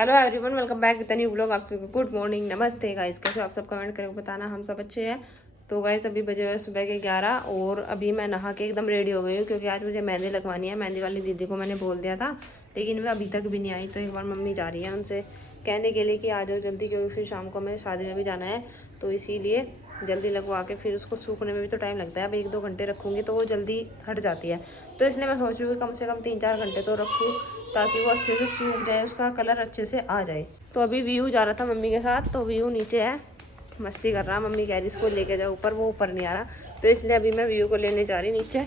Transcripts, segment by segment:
Hello everyone, welcome back with new blog. आप सभी को गुड मॉर्निंग, नमस्ते गाइस। कैसे हो आप सब? कमेंट करके बताना, हम सब अच्छे हैं। तो गाइस अभी बजे हुए सुबह के 11 और अभी मैं नहा के एकदम रेडी हो गई हूँ क्योंकि आज मुझे मेहंदी लगवानी है। मेहंदी वाली दीदी को मैंने बोल दिया था लेकिन वे अभी तक भी नहीं आई। तो एक बार मम्मी जा रही है उनसे कहने के लिए कि आ जाओ जल्दी, क्योंकि फिर शाम को हमें शादी में भी जाना है। तो इसीलिए जल्दी लगवा के फिर उसको सूखने में भी तो टाइम लगता है। अब 1-2 घंटे रखूँगी तो वो जल्दी हट जाती है। तो इसलिए मैं सोच रही हूँ कि कम से कम 3-4 घंटे तो रखूँ ताकि वो अच्छे से सूख जाए, उसका कलर अच्छे से आ जाए। तो अभी व्यू जा रहा था मम्मी के साथ, तो व्यू नीचे है, मस्ती कर रहा। मम्मी कह रही इसको लेके जाओ ऊपर, वो ऊपर नहीं आ रहा। तो इसलिए अभी मैं व्यू को लेने जा रही नीचे।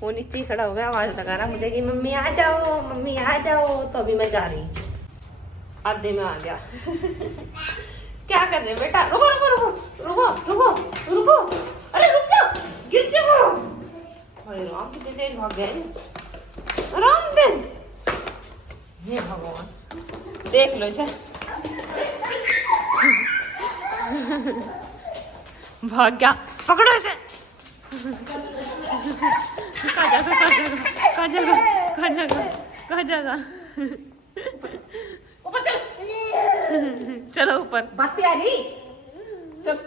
वो नीचे ही खड़ा हो गया, आवाज़ लगा रहा मुझे कि मम्मी आ जाओ, मम्मी आ जाओ। तो अभी मैं जा रही, आधे में आ गया। क्या कर रहे हो बेटा? रुको रुको रुको रुको रुको रुको, अरे रुक जाओ, गिर जाओ। अरे राम, कितनी तेज भाग गए राम दे। हे भगवान, देख लो इसे। भाग गया, पकड़ो इसे। कहाँ जाएगा, कहाँ जाएगा, कहाँ जाएगा, कहाँ जाएगा, कहाँ जाएगा? ऊपर चल। चलो ऊपर। बात आ रही चल।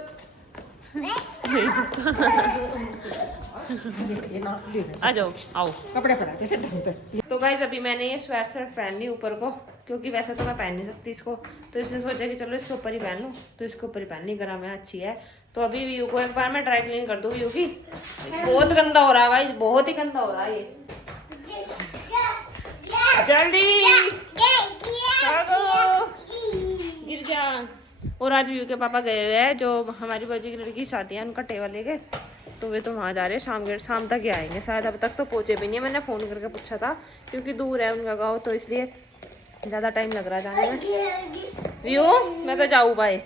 आ जाओ, आओ कपड़े पहना जैसे ढंग कर। तो गाइज अभी मैंने ये स्वेट शर्ट पहन ली ऊपर को, क्योंकि वैसे तो मैं पहन नहीं सकती इसको। तो इसने सोचा कि चलो इसके ऊपर ही पहन लूँ, तो इसके ऊपर ही पहन ली। गर्म है, अच्छी है। तो अभी व्यू को एक बार मैं ड्राई क्लीन कर दूँ। व्यू की बहुत गंदा हो रहा है गाइज, बहुत ही गंदा हो रहा है ये। जल्दी गिर गया। और आज व्यू के पापा गए हुए हैं, जो हमारी बाजी की लड़की की शादी है उनका टेवा लेके, तो वे तो वहाँ जा रहे हैं। शाम तक ही आएंगे शायद। अब तक तो पहुँचे भी नहीं है। मैंने फ़ोन करके पूछा था क्योंकि दूर है उनका गाँव, तो इसलिए ज़्यादा टाइम लग रहा है जाने में। व्यू मैं तो जाऊँ भाई।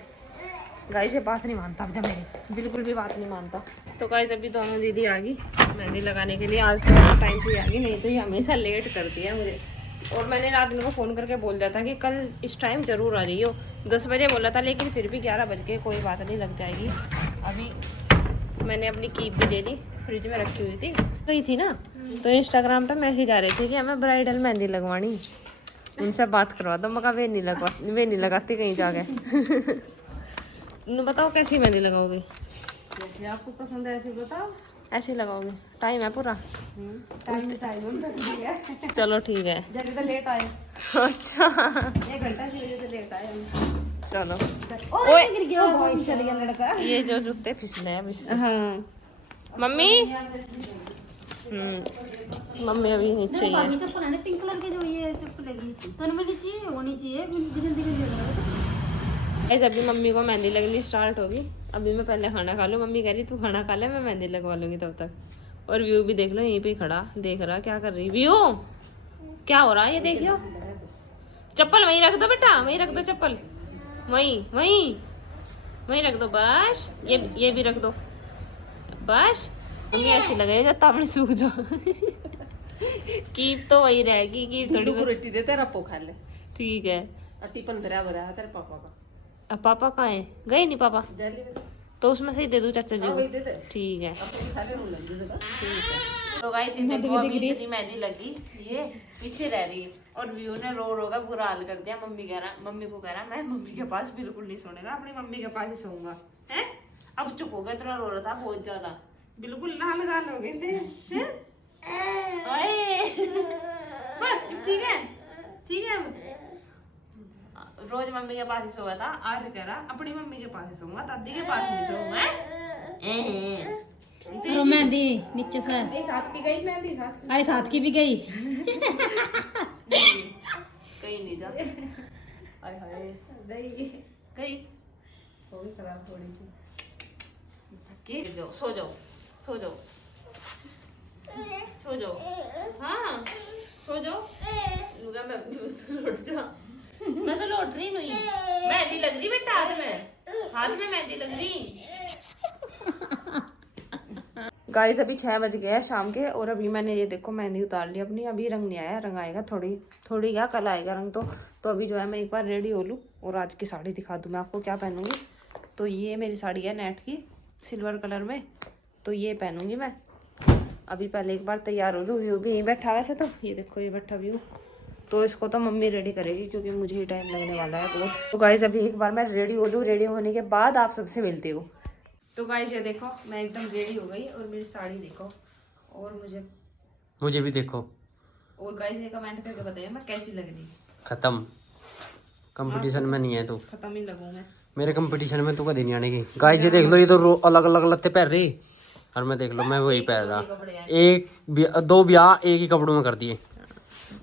गाइस ये बात नहीं मानता अब, जब मेरी बिल्कुल भी बात नहीं मानता। तो गाइस अभी दोनों दीदी आ गई मेहंदी लगाने के लिए। आज तो टाइम से आ गई, नहीं तो ये हमेशा लेट करती है मुझे। और मैंने रात में को फ़ोन करके बोल दिया था कि कल इस टाइम ज़रूर आ जाइयो। 10 बजे बोला था, लेकिन फिर भी 11 बज के, कोई बात नहीं, लग जाएगी। अभी मैंने अपनी कीप भी ले ली, फ्रिज में रखी हुई थी। गई थी ना, तो इंस्टाग्राम पर मैसेज आ रहे थे कि हमें ब्राइडल मेहंदी लगवानी, उनसे बात करवा दो। मगर वे नहीं लगाती कहीं जाके। बताओ कैसी मेहंदी लगाओगे? जैसे आपको पसंद है ऐसे बताओ। ऐसे लगाओगे? टाइम है पूरा? टाइम चलो ठीक है। जल्दी तो लेट आए। अच्छा 1 घंटा की वजह से लेट आए हम। चलो। ओए गिर गया, बहुत चल गया लड़का। ये जो जूते फिसले हैं। हाँ मम्मी मम्मी अभी नीचे ही है। चप्पल है ना पिंक कलर के, जो ये चप्पल लगी तो में नीचे होनी चाहिए। धीरे अभी मम्मी को मेहंदी लगनी स्टार्ट होगी। अभी मैं पहले खाना खा लूँ। मम्मी कह रही तू खाना खा ले, मैं मेहंदी लगवा लूँगी तब तक। और व्यू भी देख लो, यहीं पे खड़ा देख रहा क्या कर रही। व्यू क्या हो रहा है ये देखियो। चप्पल वहीं रख दो बेटा, वहीं रख दो चप्पल, वहीं रख दो बस। ये भी रख दो बस। मम्मी ऐसी लगे जब तापड़ी सूख जाओ। कीप तो वही रहेगी, कीप थोड़ी रोटी दे तेरा पो खा ले। ठीक है। टिफिन भरा भरा है तेरे पापा का। अब पापा कहाँ है? गए नहीं पापा? तो उसमें से ही दे दूं चाचा जी को? ठीक है। तो गाइस देखो अभी इतनी मेहंदी लगी, ये पीछे रह रही है। और व्यू ने रो रो का बुरा हाल कर दिया। मम्मी को कह रहा मैं मम्मी के पास बिल्कुल नहीं सोने का, अपनी मम्मी के पास ही सोऊंगा। है अब चुप हो गया, इतना रो रहा था बहुत ज्यादा, बिल्कुल लाल गाल हो गए थे। बस ठीक है। रोज मम्मी के पास ही सोया था, आज कह रहा अपनी मम्मी के पास ही सोऊंगा, दादी के पास नहीं सोऊंगा। मेहंदी नीचे से साथ की गई मेहंदी साथ। अरे साथ की भी गई। कहीं नहीं जा। हाय हाय गई थोड़ी खराब थोड़ी सी। जाओ सो जाओ हाँ सो जाओ। मैं लौट जा। मैं तो लौट रही नहीं। मेहंदी लग रही बेटा, हाथ में मेहंदी लग रही। गाइस अभी 6 बज गए हैं शाम के, और अभी मैंने ये देखो मेहंदी उतार ली अपनी। अभी रंग नहीं आया, रंग आएगा थोड़ी क्या, कल आएगा रंग। तो अभी जो है मैं एक बार रेडी हो लूँ और आज की साड़ी दिखा दूँ मैं आपको क्या पहनूंगी। तो ये मेरी साड़ी है नेट की, सिल्वर कलर में, तो ये पहनूंगी मैं। अभी पहले एक बार तैयार हो लूँ। व्यू भी यहीं बैठा, वैसे तो ये देखो ये बैठा व्यू। तो इसको तो मम्मी रेडी करेगी क्योंकि मुझे ही टाइम लगने वाला है बहुत। तो गाइस अभी एक बार मैं रेडी हो लूँ, रेडी होने के बाद आप सबसे मिलती हूँ। तो गाइस ये देखो मैं एकदम रेडी हो गई और मेरी साड़ी देखो और मुझे भी देखो। और गाइस ये कमेंट करके बताइए मैं कैसी लग रही। खत्म, कंपटीशन में नहीं है तो खत्म ही लगूं मैं। मेरे कंपटीशन में तो कभी नहीं आने की। गाइस ये देख लो, ये तो अलग अलग लत्ते पहन रही और मैं देख लो मैं वही पहन रहा। दो ब्याह एक ही कपड़ों में कर दिए।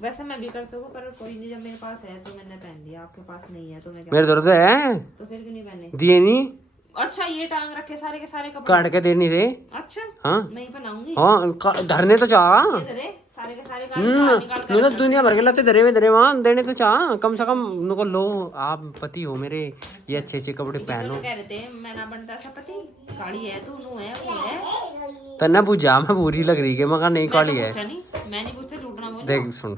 वैसे मैं भी कर सकूं पर कोई नहीं, जब मेरे पास है तो मैंने पहन लिया, आपके पास नहीं है तो मैं क्या। मेरे दर्द है तो फिर क्यों नहीं पहने? दिए नहीं। अच्छा ये टांग रखे सारे के सारे कपड़े काट के देनी थे। अच्छा हाँ मैं ही बनाऊंगी। हाँ धरने तो चाह सारे के सारे निकाल दुनिया भर के लते धरे हुए धरे वहाँ देने तो चाह कम से कम उनको लो। आप पति हो मेरे, ये अच्छे अच्छे कपड़े पहनो। कह रहे थे मैं ना बनता ऐसा पति, काली है तू नु है वो है तन्ना पूछा मैं पूरी लग रही है। मैं कहा नहीं काली है। मैं नहीं पूछा, झूठ ना बोल। देख सुन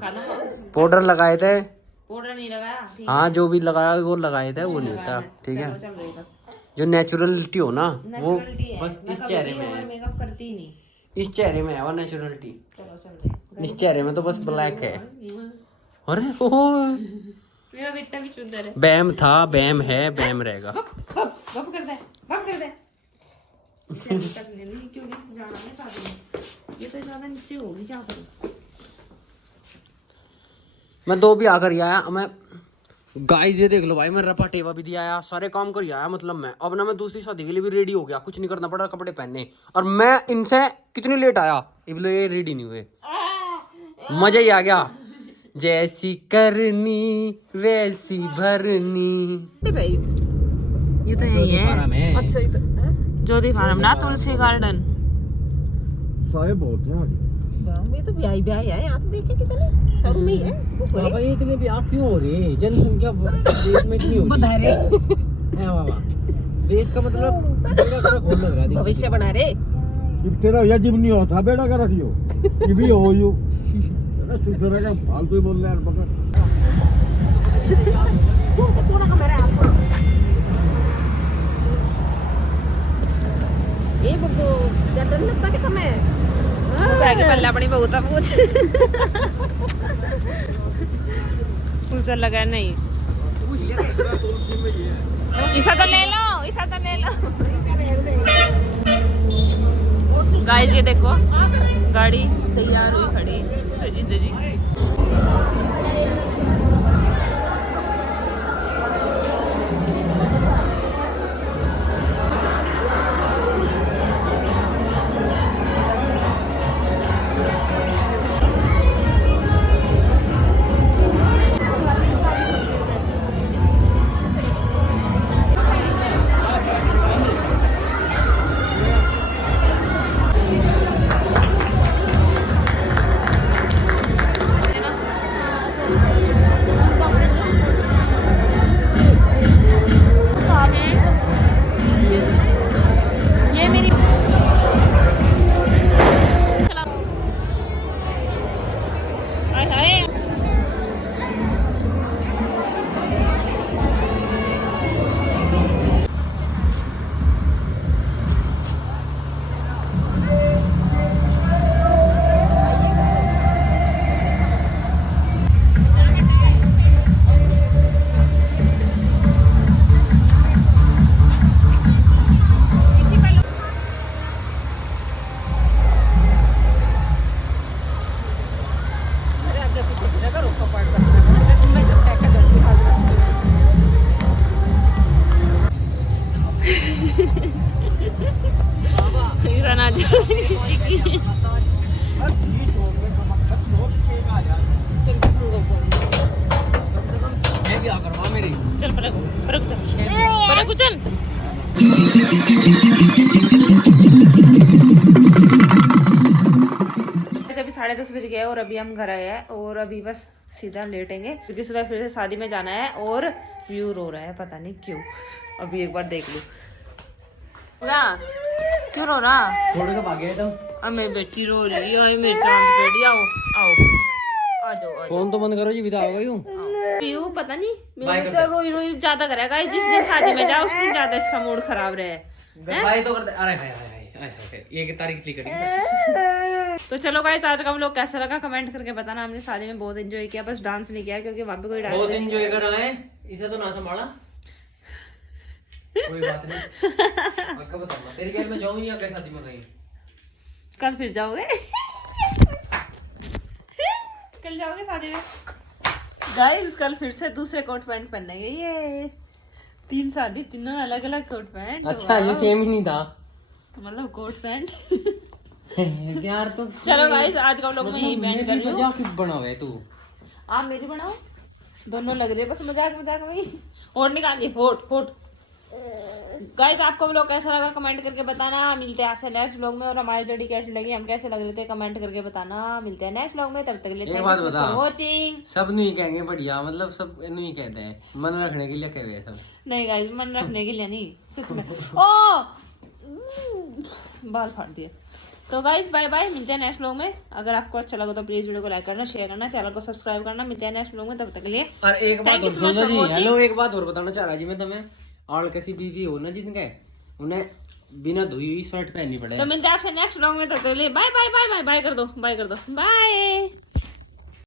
पाउडर लगाए थे। पाउडर नहीं लगाया। हाँ जो भी लगाया वो लगाए थे वो नहीं था। ठीक है जो नेचुरलिटी हो ना वो बस इस चेहरे में है। मेकअप करती ही नहीं इस चेहरे में है वो नेचुरलिटी। इस चेहरे में तो बस ब्लैक है। अरे मेरा बेटा भी सुंदर है। बैम था बैम है बैम रहेगा। बम कर दे बम कर दे। क्यों जाना है शादी में? ये तो ज्यादा नीचे होगी क्या करूं मैं। दो भी आकर आया मैं। गाइस ये देख लो भाई मैं रपा टेवा भी दिया आया, सारे काम कर आया। मतलब मैं अब ना मैं दूसरी शादी के लिए भी रेडी हो गया, कुछ नहीं करना पड़ा कपड़े पहनने। और मैं इनसे कितनी लेट आया ये रेडी नहीं हुए। मजा ही आ गया। जैसी करनी वैसी भरनी। ये तो यही है। अच्छा ज्योति फार्म ना तुलसी गार्डन सारे बहुत हैं। ये तो ब्याह है यहाँ तो देखिए कितने शहर में ही है। बाबा ये इतने ब्याह क्यों हो रहे हैं? जनसंख्या देश में इतनी हो रही है बाबा। देश का मतलब बेड़ा का खोल लग रहा है। भविष्य बना रहे तेरा या जिम नहीं होता बेड़ा का रखियो ये भी हो यू तेरा सुधरा का फालतू ही बोल रहे यार बकर। पूरा कैमरा आपको ये बब्बू जटन लगता कि तुम्हें पल्ला अपनी बहुत पूछ उसे लगा नहीं। ईसा तो ले लो ईसा तो ले लो। गाइस ये देखो गाड़ी तैयार हुई खड़ी सजी दजी। अभी 10:30 बज गए और अभी हम घर आए हैं और अभी बस सीधा लेटेंगे क्योंकि सुबह फिर से शादी में जाना है और व्यू रो रहा है पता नहीं क्यों। अभी एक बार देख लूं क्यों रो रहा। थोड़े कब आ गए तुम? अब मेरी बेटी रो रही है मेरी चांद बेटी। आओ आओ आ जाओ। फोन तो बंद करो जी विदा हो गई हूं। पीयू पता नहीं मेरी तो रोई रोई ज्यादा करेगा। जिस दिन शादी में जाओ उस दिन ज्यादा इसका मूड खराब रहे। बाय तो कर दे। अरे हाय हाय 1 तारीख टिकट। तो चलो गाइस आज का व्लॉग कैसा लगा कमेंट करके बताना। हमने शादी में बहुत एंजॉय किया, बस डांस नहीं किया क्योंकि वहाँ पे कोई डांस बहुत एंजॉय कर रहा है, इसे तो ना संभाला। कोई बात नहीं, आपका बताऊंगा। तेरी घर में जाऊं नहीं आगे शादी में कहीं। कल फिर जाओगे कल जाओगे शादी में गाइस। कल फिर से दूसरे कोट पैंट पहनेंगे। ये 3 शादी, तीनों अलग अलग कोट पैंट। अच्छा ये सेम ही नहीं था मतलब कोट पैंट यार। तो चलो गाइस आज का व्लॉग मैं यही एंड कर रही हूँ। मजाक क्यों बनावे तू? आप मेरी बनाओ, दोनों लग रही है बस मजाक मजाक में। और निकालिए होट होट। गाइस आपको व्लॉग कैसा लगा कमेंट करके बताना। मिलते हैं आपसे नेक्स्ट व्लॉग में। और हमारी जोड़ी कैसी लगी, हम कैसे लग रहे थे, कमेंट करके बताना। मिलते हैं नेक्स्ट व्लॉग में, तब तक के लिए एक बात बता, वॉचिंग। सब नहीं कहेंगे बढ़िया, मतलब सब नहीं कहते हैं, मन रखने के लिए कहे हुए सब। नहीं गाइस मन रखने के लिए नहीं, सच में। ओ बाल फाड़ दिए। तो गाइस बाय बाय, मिलते हैं नेक्स्ट व्लॉग में। अगर आपको अच्छा लगा तो प्लीज वीडियो को लाइक करना, शेयर करना, चैनल को सब्सक्राइब करना। मिलते हैं नेक्स्ट व्लॉग में, तब तक के लिए। और एक बात Thank you और so much सुनो for जी, watching. हेलो, एक बात और बताना चाह रहा जी मैं तुम्हें। और कैसी बीवी हो ना जिनके, उन्हें बिना धोई हुई शर्ट पहननी पड़े। तो मिलते हैं आपसे नेक्स्ट व्लॉग में, तब तक के लिए bye bye bye bye bye कर दो, बाय कर दो, बाय।